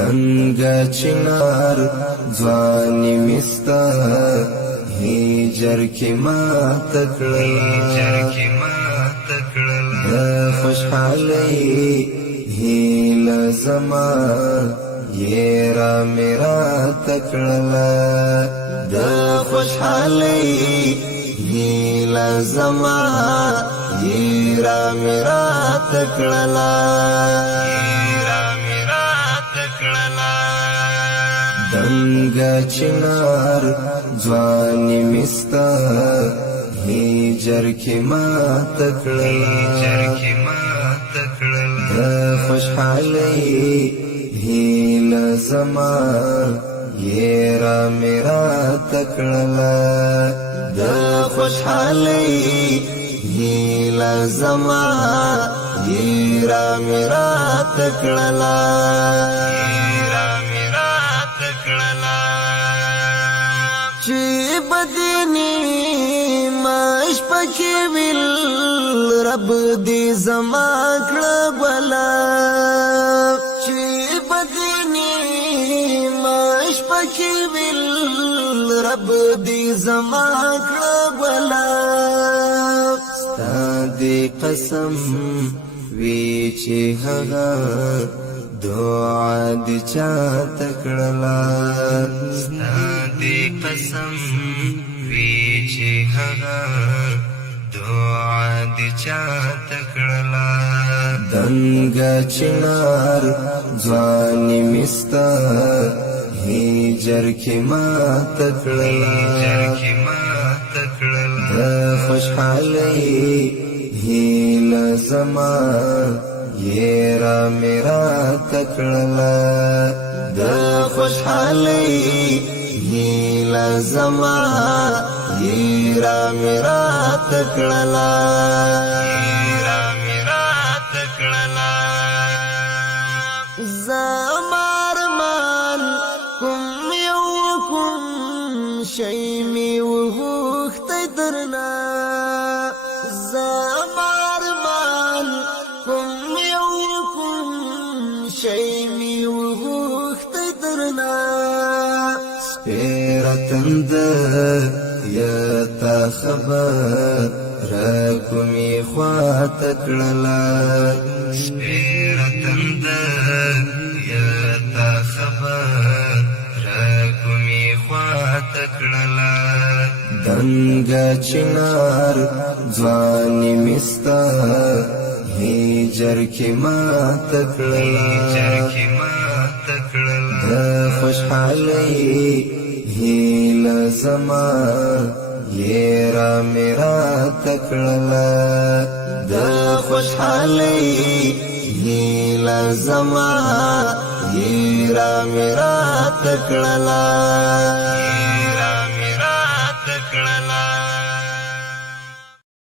دنګ چنار ځواني مستا هجر کې ما تکړه د خوشحالۍ هیله زما یې را میرا تکړه د خوشحالۍ هیله زما یې را میرا تکړه دنګ چنار ځواني مستا هجر کې ما تکړه د خوشحالۍ هیله زما یې را میرا تکړه د خوشحالۍ هیله زما یې را میرا تکړه چې بدني ماش پکې ویل رب دې زما کړه بلا چې بدني ماش پکې ویل رب دې زما کړه بلا ستا دې قسم وی چې هغه دعا دې چا تکړه ستا دې قسم وی چې هغه دعا دې چا تکړه دنګ چنار ځواني مستا هجر کې ما تکړه د خوشحالۍ هیله زما یې را میرا تکړه د خوشحالۍ هیله زما یې را میرا تکړه زما ارمان کوم یو کوم شی می وغوښتی درنه زما ارمان کوم یو کوم شی می وغوښتی درنه سپېره تنده یا تا خبر را کومې خواته کړله سپېره تنده یا تا خبر را کومې خواته کړله دنګ چنار ځواني مستا هجر کې ما تکړه د خوشحالۍ هیله زما یې را میرا تکړه د خوشحالۍ هیله زما یې را میرا تکړه